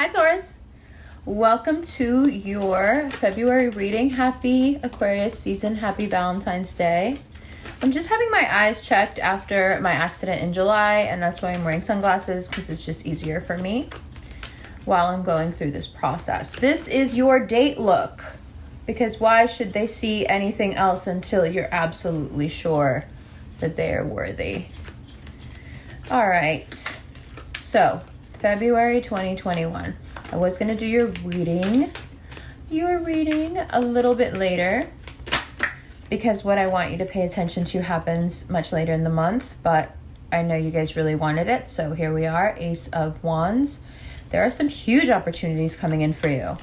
Hi Taurus, welcome to your February reading. Happy Aquarius season, happy Valentine's Day. I'm just having my eyes checked after my accident in July, and that's why I'm wearing sunglasses, because it's just easier for me while I'm going through this process. This is your date look, because why should they see anything else until you're absolutely sure that they are worthy? All right, so February 2021. I was going to do your reading a little bit later, because what I want you to pay attention to happens much later in the month, but I know you guys really wanted it, so here we are. Ace of Wands. There are some huge opportunities coming in for you.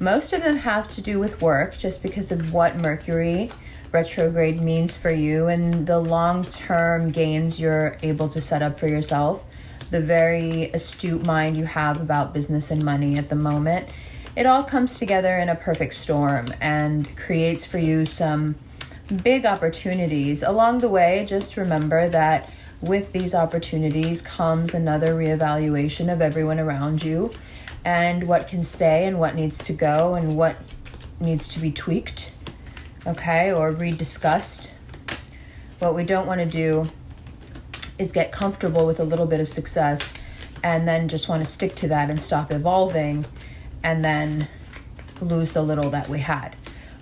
Most of them have to do with work, just because of what Mercury retrograde means for you and the long-term gains you're able to set up for yourself. The very astute mind you have about business and money at the moment. It all comes together in a perfect storm and creates for you some big opportunities. Along the way, just remember that with these opportunities comes another reevaluation of everyone around you and what can stay and what needs to go and what needs to be tweaked, okay, or rediscussed. What we don't want to do is get comfortable with a little bit of success and then just want to stick to that and stop evolving and then lose the little that we had.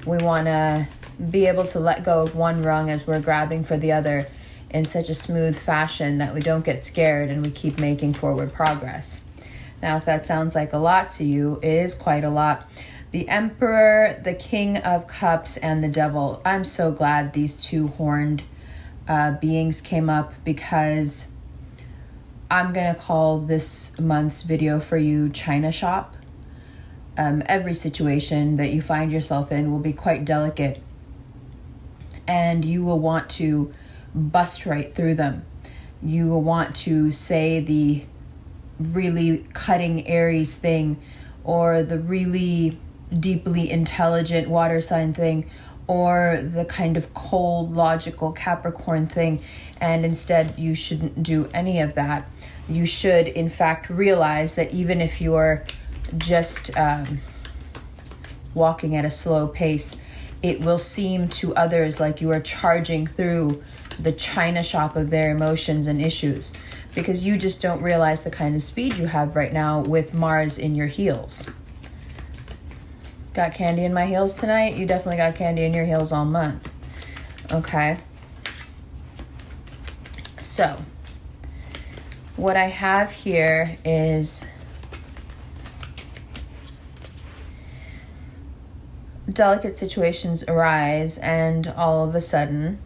We want to be able to let go of one rung as we're grabbing for the other in such a smooth fashion that we don't get scared and we keep making forward progress. Now, if that sounds like a lot to you, it is quite a lot. The Emperor, the King of Cups, and the Devil. I'm so glad these two horned beings came up, because I'm gonna call this month's video for you China Shop. Every situation that you find yourself in will be quite delicate, and you will want to bust right through them. You will want to say the really cutting Aries thing, or the really deeply intelligent water sign thing, or the kind of cold, logical Capricorn thing, and instead you shouldn't do any of that. You should, in fact, realize that even if you're just walking at a slow pace, it will seem to others like you are charging through the China shop of their emotions and issues, because you just don't realize the kind of speed you have right now with Mars in your heels. Got candy in my heels tonight? You definitely got candy in your heels all month. Okay. So, what I have here is delicate situations arise, and all of a sudden,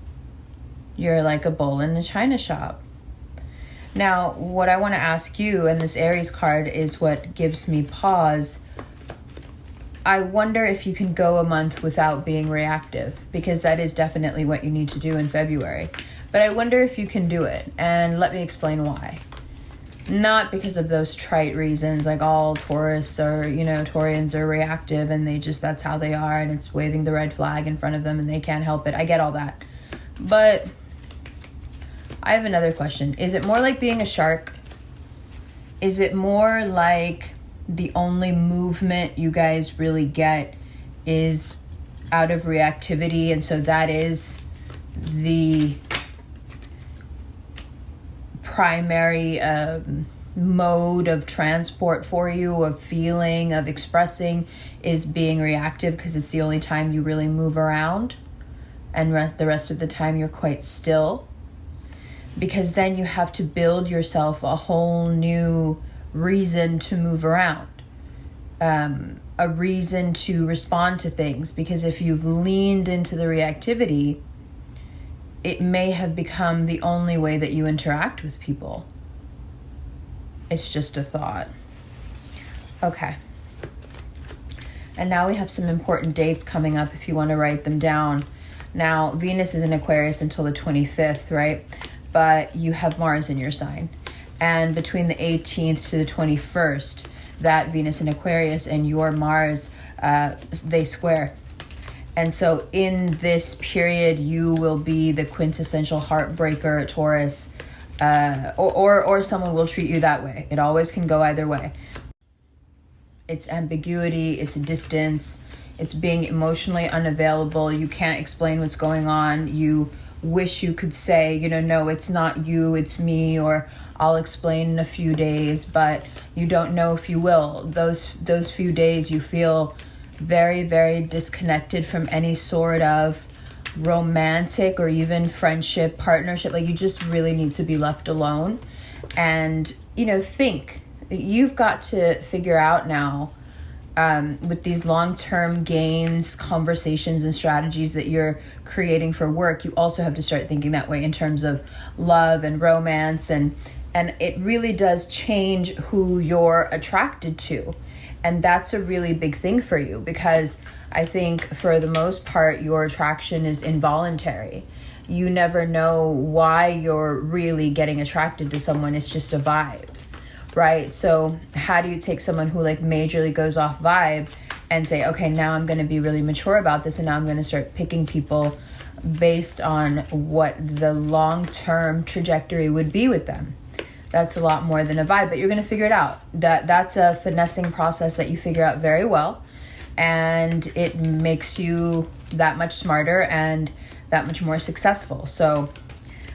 you're like a bull in a china shop. Now, what I want to ask you, and this Aries card is what gives me pause. I wonder if you can go a month without being reactive, because that is definitely what you need to do in February. But I wonder if you can do it, and let me explain why. Not because of those trite reasons, like all Taurus or, Taurians are reactive and that's how they are, and it's waving the red flag in front of them and they can't help it. I get all that. But I have another question. Is it more like being a shark? Is it more like the only movement you guys really get is out of reactivity, and so that is the primary mode of transport for you, of feeling, of expressing, is being reactive, because it's the only time you really move around, and the rest of the time you're quite still, because then you have to build yourself a whole new reason to move around, a reason to respond to things, because if you've leaned into the reactivity, it may have become the only way that you interact with people. It's just a thought. Okay. And now we have some important dates coming up if you want to write them down. Now, Venus is in Aquarius until the 25th, right? But you have Mars in your sign. And between the 18th to the 21st, that Venus in Aquarius and your Mars, they square. And so in this period, you will be the quintessential heartbreaker Taurus, or someone will treat you that way. It always can go either way. it's ambiguity, it's distance, it's being emotionally unavailable. You can't explain what's going on. You wish you could say, no, it's not you, it's me, or I'll explain in a few days, but you don't know if you will. Those few days you feel very, very disconnected from any sort of romantic or even friendship, partnership. Like, you just really need to be left alone and, think. You've got to figure out now, with these long-term gains, conversations, and strategies that you're creating for work, you also have to start thinking that way in terms of love and romance, and it really does change who you're attracted to. And that's a really big thing for you, because I think for the most part, your attraction is involuntary. You never know why you're really getting attracted to someone. It's just a vibe, right? So how do you take someone who like majorly goes off vibe and say, okay, now I'm going to be really mature about this, and now I'm going to start picking people based on what the long-term trajectory would be with them? That's a lot more than a vibe, but you're going to figure it out. That's a finessing process that you figure out very well, and it makes you that much smarter and that much more successful. So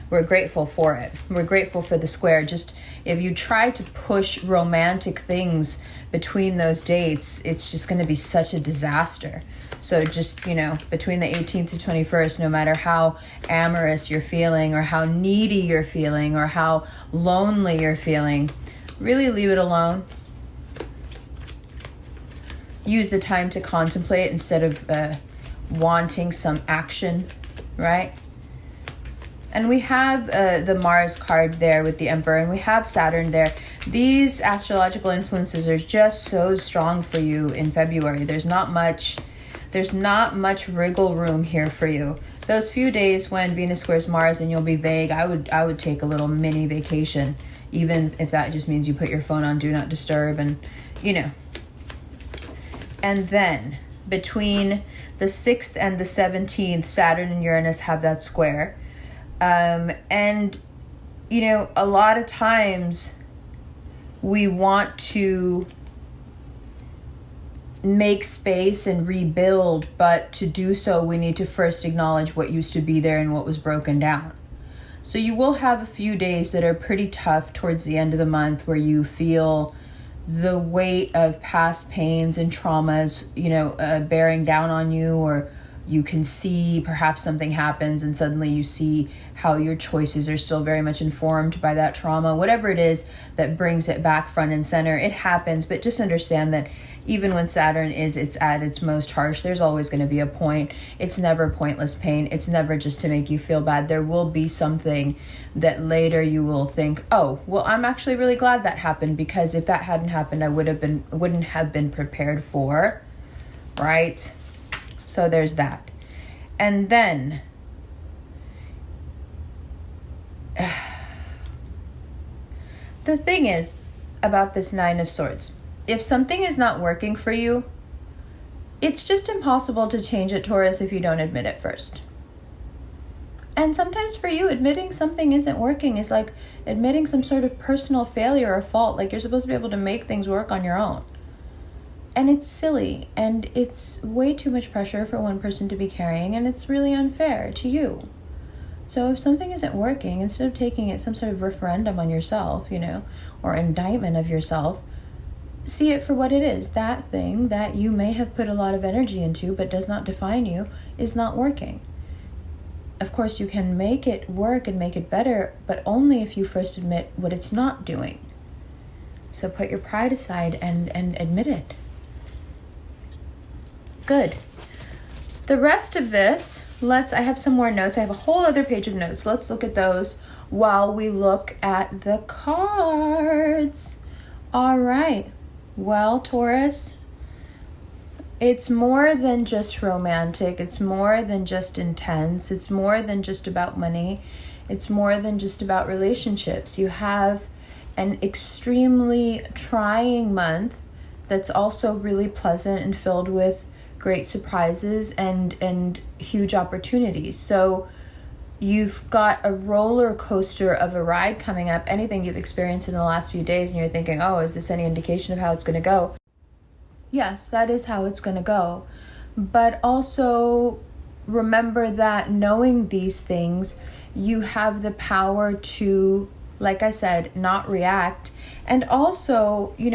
we're grateful for it. We're grateful for the square. Just if you try to push romantic things between those dates, it's just going to be such a disaster. So just, between the 18th to 21st, no matter how amorous you're feeling or how needy you're feeling or how lonely you're feeling, really leave it alone. Use the time to contemplate instead of wanting some action, right? And we have the Mars card there with the Emperor, and we have Saturn there. These astrological influences are just so strong for you in February. There's not much wriggle room here for you. Those few days when Venus squares Mars and you'll be vague, I would take a little mini vacation, even if that just means you put your phone on do not disturb, and And then between the 6th and the 17th, Saturn and Uranus have that square. And a lot of times we want to make space and rebuild, but to do so, we need to first acknowledge what used to be there and what was broken down. So you will have a few days that are pretty tough towards the end of the month, where you feel the weight of past pains and traumas, bearing down on you, or you can see perhaps something happens and suddenly you see how your choices are still very much informed by that trauma. Whatever it is that brings it back front and center, it happens. But just understand that even when Saturn it's at its most harsh, there's always going to be a point. It's never pointless pain. It's never just to make you feel bad. There will be something that later you will think, oh, well, I'm actually really glad that happened, because if that hadn't happened, I wouldn't have been prepared for, right? So there's that. And then the thing is about this Nine of Swords, if something is not working for you, it's just impossible to change it, Taurus, if you don't admit it first. And sometimes for you, admitting something isn't working is like admitting some sort of personal failure or fault. Like, you're supposed to be able to make things work on your own. And it's silly, and it's way too much pressure for one person to be carrying, and it's really unfair to you. So if something isn't working, instead of taking it some sort of referendum on yourself, or indictment of yourself, see it for what it is. That thing that you may have put a lot of energy into but does not define you is not working. Of course, you can make it work and make it better, but only if you first admit what it's not doing. So put your pride aside and admit it. Good. The rest of this, I have some more notes. I have a whole other page of notes. Let's look at those while we look at the cards. All right. Well, Taurus, it's more than just romantic. It's more than just intense. It's more than just about money. It's more than just about relationships. You have an extremely trying month that's also really pleasant and filled with great surprises and huge opportunities. So you've got a roller coaster of a ride coming up. Anything you've experienced in the last few days and you're thinking, oh, is this any indication of how it's going to go? yes, that is how it's going to go. But also remember that knowing these things, you have the power to, like I said, not react. And also, you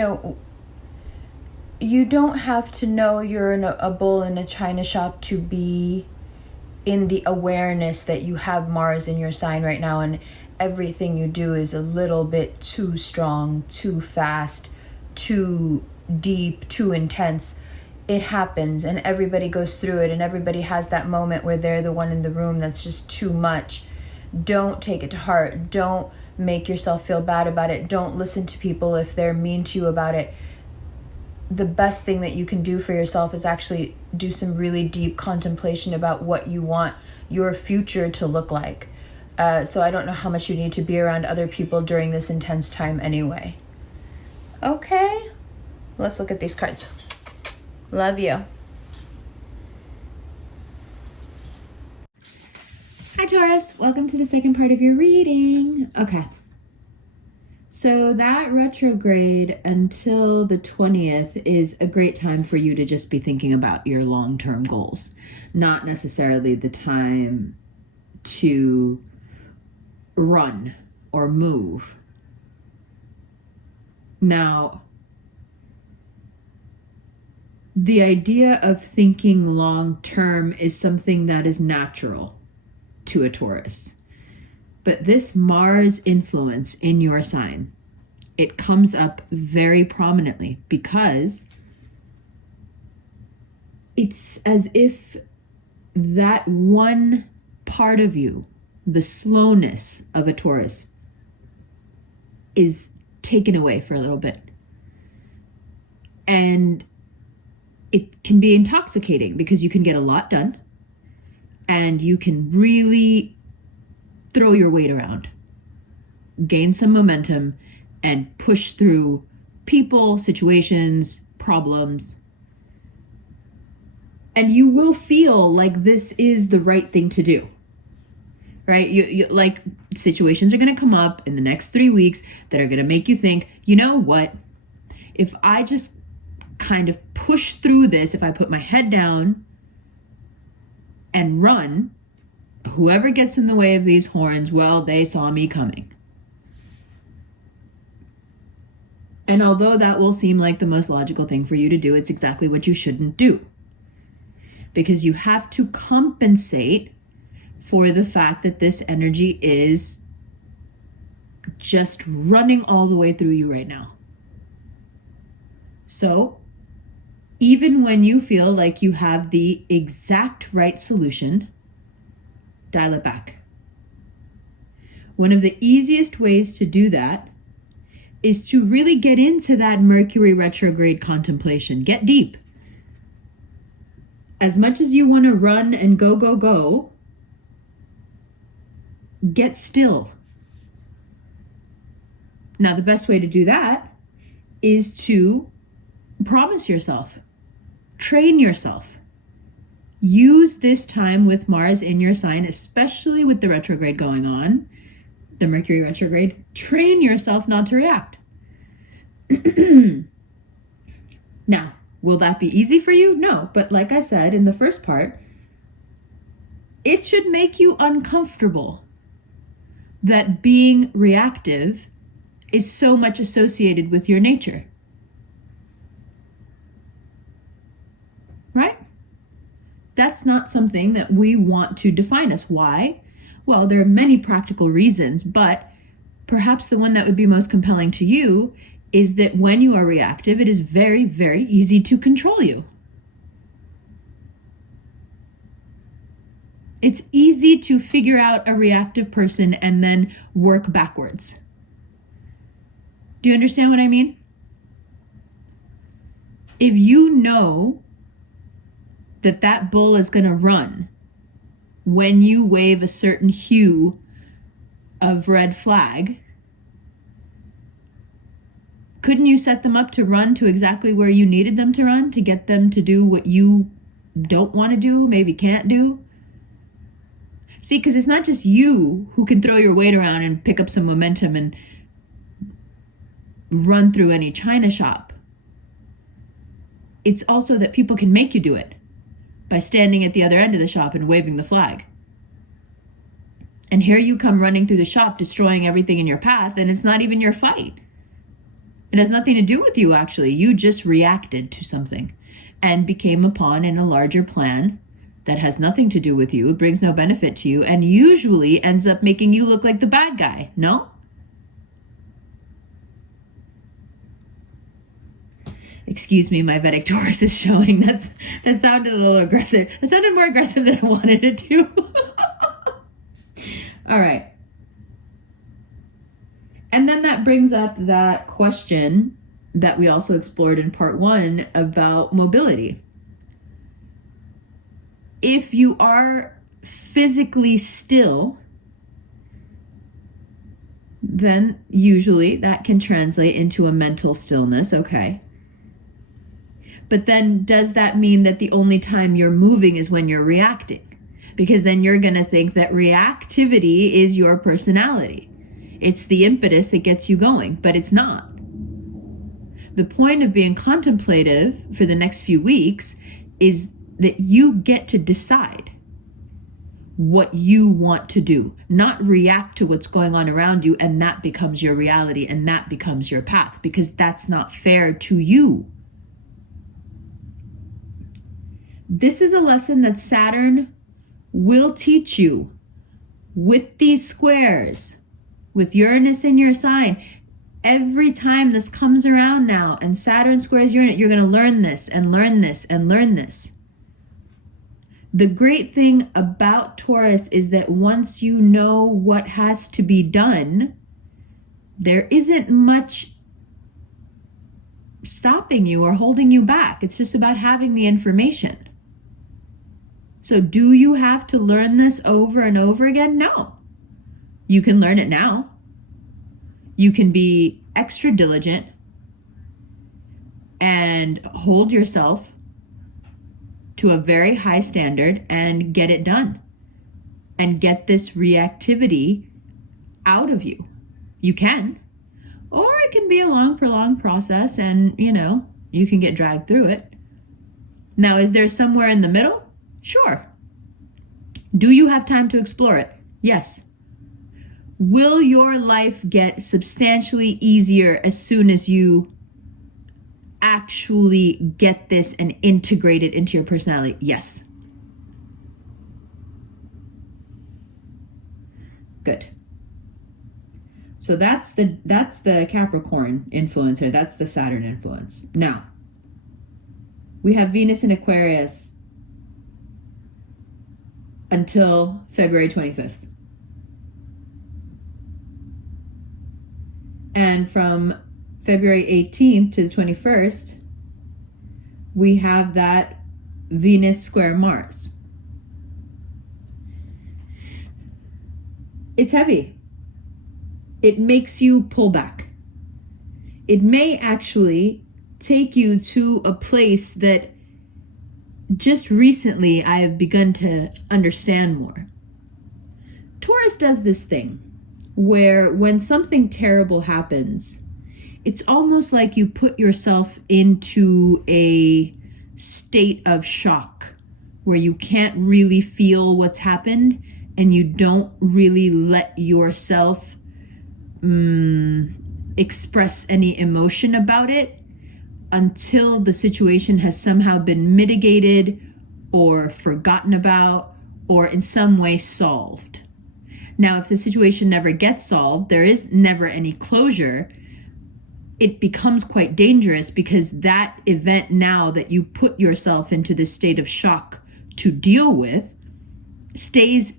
don't have to know you're in a bull in a china shop to be in the awareness that you have Mars in your sign right now, and everything you do is a little bit too strong, too fast, too deep, too intense. It happens, and everybody goes through it, and everybody has that moment where they're the one in the room that's just too much. Don't take it to heart. Don't make yourself feel bad about it. Don't listen to people if they're mean to you about it. The best thing that you can do for yourself is actually do some really deep contemplation about what you want your future to look like. So I don't know how much you need to be around other people during this intense time anyway. Okay, let's look at these cards. Love you. Hi Taurus, welcome to the second part of your reading. Okay. So that retrograde until the 20th is a great time for you to just be thinking about your long-term goals. Not necessarily the time to run or move. Now, the idea of thinking long-term is something that is natural to a Taurus. But this Mars influence in your sign, it comes up very prominently because it's as if that one part of you, the slowness of a Taurus, is taken away for a little bit. And it can be intoxicating because you can get a lot done and you can really throw your weight around, gain some momentum, and push through people, situations, problems. And you will feel like this is the right thing to do, right? You like situations are going to come up in the next 3 weeks that are going to make you think, you know what? If I just kind of push through this, if I put my head down and run, whoever gets in the way of these horns, well, they saw me coming. And although that will seem like the most logical thing for you to do, it's exactly what you shouldn't do. Because you have to compensate for the fact that this energy is just running all the way through you right now. So, even when you feel like you have the exact right solution, dial it back. One of the easiest ways to do that is to really get into that Mercury retrograde contemplation. Get deep. As much as you want to run and go, go, go, get still. Now, the best way to do that is to promise yourself, train yourself. Use this time with Mars in your sign, especially with the retrograde going on, the Mercury retrograde. Train yourself not to react. Now, will that be easy for you? No, but like I said in the first part, it should make you uncomfortable that being reactive is so much associated with your nature. Right? That's not something that we want to define us. Why? Well, there are many practical reasons, but perhaps the one that would be most compelling to you is that when you are reactive, it is very, very easy to control you. It's easy to figure out a reactive person and then work backwards. Do you understand what I mean? If you know that bull is going to run when you wave a certain hue of red flag, couldn't you set them up to run to exactly where you needed them to run to get them to do what you don't want to do, maybe can't do? See, because it's not just you who can throw your weight around and pick up some momentum and run through any china shop. it's also that people can make you do it by standing at the other end of the shop and waving the flag. And here you come running through the shop, destroying everything in your path, and it's not even your fight. It has nothing to do with you, actually. You just reacted to something and became a pawn in a larger plan that has nothing to do with you. It brings no benefit to you and usually ends up making you look like the bad guy. No? Excuse me, my Vedic Taurus is showing. That sounded a little aggressive. That sounded more aggressive than I wanted it to. All right. And then that brings up that question that we also explored in part 1 about mobility. If you are physically still, then usually that can translate into a mental stillness, okay? But then does that mean that the only time you're moving is when you're reacting? Because then you're going to think that reactivity is your personality. It's the impetus that gets you going, but it's not. The point of being contemplative for the next few weeks is that you get to decide what you want to do, not react to what's going on around you, and that becomes your reality and that becomes your path, because that's not fair to you. This is a lesson that Saturn will teach you with these squares, with Uranus in your sign. Every time this comes around now and Saturn squares Uranus, you're going to learn this and learn this and learn this. The great thing about Taurus is that once you know what has to be done, there isn't much stopping you or holding you back. It's just about having the information. So do you have to learn this over and over again? No. You can learn it now. You can be extra diligent and hold yourself to a very high standard and get it done and get this reactivity out of you. You can. Or it can be a long, prolonged process and, you can get dragged through it. Now, is there somewhere in the middle? Sure. Do you have time to explore it? Yes. Will your life get substantially easier as soon as you actually get this and integrate it into your personality? Yes. Good. So that's the Capricorn influencer. That's the Saturn influence. Now, we have Venus in Aquarius until February 25th. And from February 18th to the 21st, we have that Venus square Mars. It's heavy. It makes you pull back. It may actually take you to a place that just recently I have begun to understand more. Taurus does this thing where when something terrible happens, it's almost like you put yourself into a state of shock where you can't really feel what's happened and you don't really let yourself express any emotion about it until the situation has somehow been mitigated or forgotten about or in some way solved. Now, if the situation never gets solved, there is never any closure, it becomes quite dangerous because that event now that you put yourself into this state of shock to deal with stays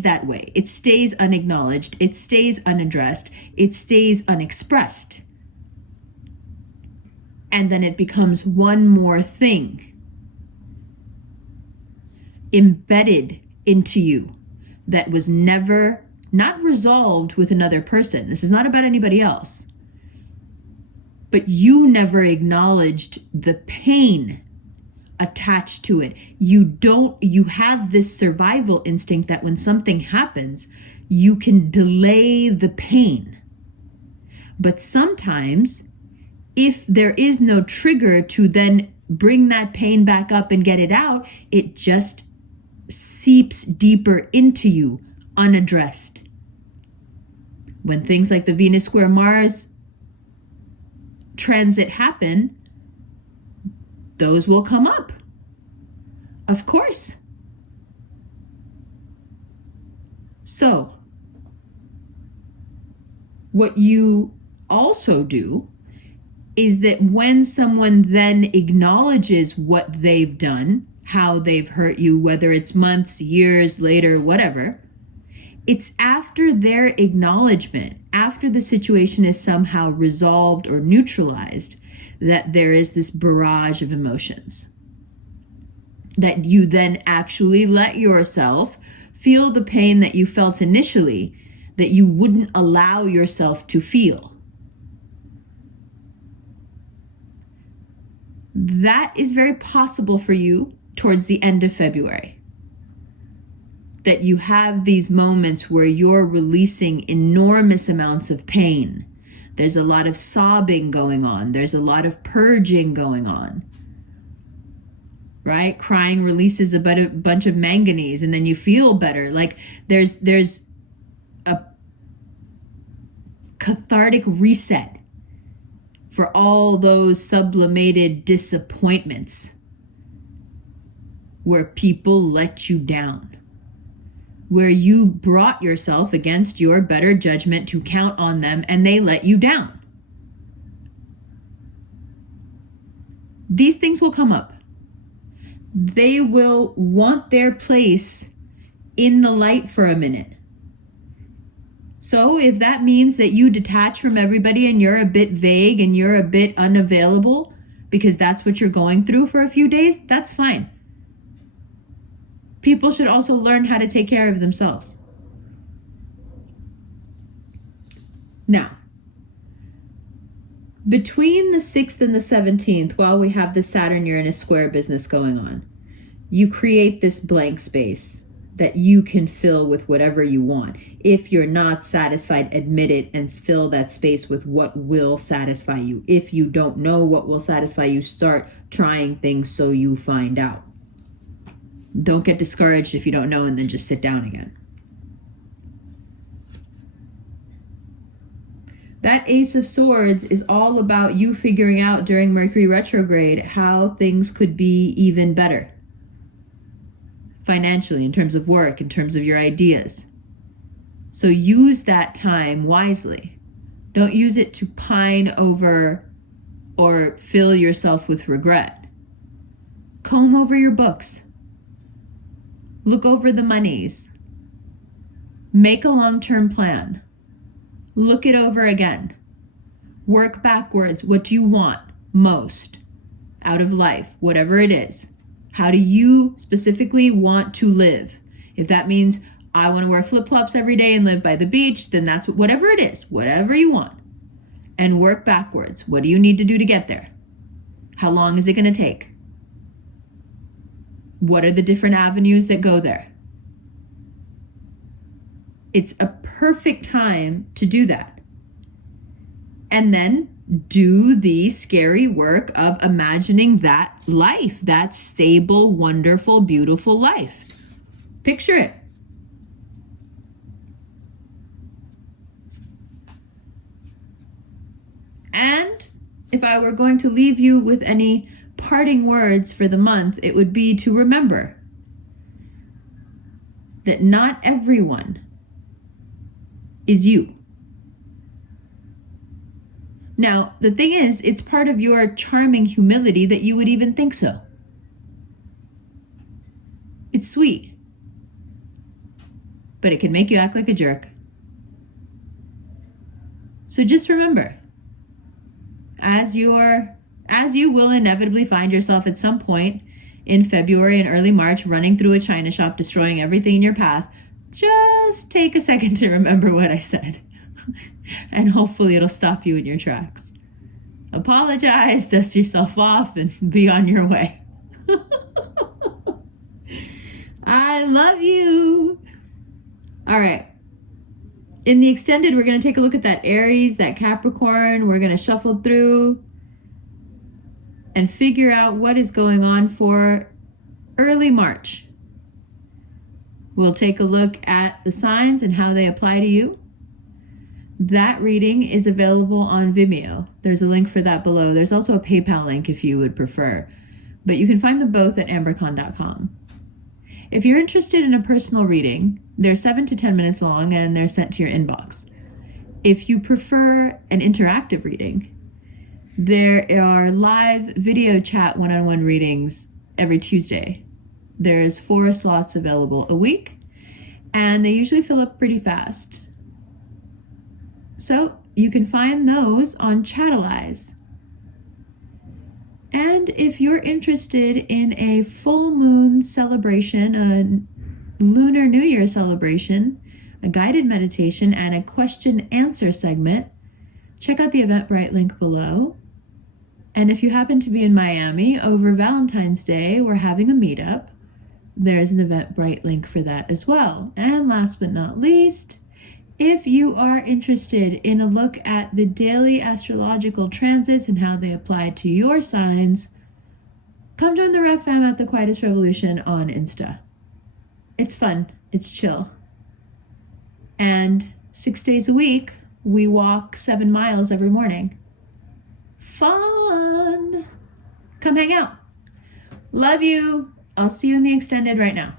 that way. It stays unacknowledged. It stays unaddressed. It stays unexpressed. And then it becomes one more thing embedded into you that was never, not resolved with another person. This is not about anybody else. But you never acknowledged the pain attached to it. You have this survival instinct that when something happens, you can delay the pain. But sometimes, if there is no trigger to then bring that pain back up and get it out, it just seeps deeper into you unaddressed. When things like the Venus square Mars transit happen, those will come up. Of course. So, what you also do is that when someone then acknowledges what they've done, how they've hurt you, whether it's months, years later, whatever, it's after their acknowledgement, after the situation is somehow resolved or neutralized, that there is this barrage of emotions. That you then actually let yourself feel the pain that you felt initially, that you wouldn't allow yourself to feel. That is very possible for you towards the end of February. That you have these moments where you're releasing enormous amounts of pain. There's a lot of sobbing going on. There's a lot of purging going on. Right? Crying releases a bunch of manganese and then you feel better. Like there's a cathartic reset for all those sublimated disappointments where people let you down, where you brought yourself against your better judgment to count on them and they let you down. These things will come up. They will want their place in the light for a minute. So if that means that you detach from everybody and you're a bit vague and you're a bit unavailable because that's what you're going through for a few days, that's fine. People should also learn how to take care of themselves. Now, between the 6th and the 17th, while we have the Saturn Uranus square business going on, you create this blank space that you can fill with whatever you want. If you're not satisfied, admit it and fill that space with what will satisfy you. If you don't know what will satisfy you, start trying things so you find out. Don't get discouraged if you don't know and then just sit down again. That Ace of Swords is all about you figuring out during Mercury retrograde how things could be even better. Financially, in terms of work, in terms of your ideas. So use that time wisely. Don't use it to pine over or fill yourself with regret. Comb over your books. Look over the monies. Make a long-term plan. Look it over again. Work backwards. What do you want most out of life, whatever it is? How do you specifically want to live? If that means I want to wear flip-flops every day and live by the beach, then that's whatever it is, whatever you want. And work backwards. What do you need to do to get there? How long is it going to take? What are the different avenues that go there? It's a perfect time to do that. And then do the scary work of imagining that life, that stable, wonderful, beautiful life. Picture it. And if I were going to leave you with any parting words for the month, it would be to remember that not everyone is you. Now, the thing is, it's part of your charming humility that you would even think so. It's sweet, but it can make you act like a jerk. So just remember, as you will inevitably find yourself at some point in February and early March running through a china shop, destroying everything in your path, just take a second to remember what I said. And hopefully it'll stop you in your tracks. Apologize, dust yourself off, and be on your way. I love you. All right. In the extended, we're going to take a look at that Aries, that Capricorn. We're going to shuffle through. and figure out what is going on for early March. We'll take a look at the signs and how they apply to you. That reading is available on Vimeo. There's a link for that below. There's also a PayPal link if you would prefer, but you can find them both at ambercon.com. If you're interested in a personal reading, they're 7 to 10 minutes long and they're sent to your inbox. If you prefer an interactive reading, there are live video chat one-on-one readings every Tuesday. There's 4 slots available a week, and they usually fill up pretty fast. So you can find those on Chatalize. And if you're interested in a full moon celebration, a lunar new year celebration, a guided meditation, and a question-answer segment, check out the Eventbrite link below. And if you happen to be in Miami over Valentine's Day, we're having a meetup. There's an Eventbrite link for that as well. And last but not least, if you are interested in a look at the daily astrological transits and how they apply to your signs, come join the REVFAM at the Quietest Revolution on Insta. It's fun. It's chill. And 6 days a week, we walk 7 miles every morning. Fun! Come hang out. Love you. I'll see you in the extended right now.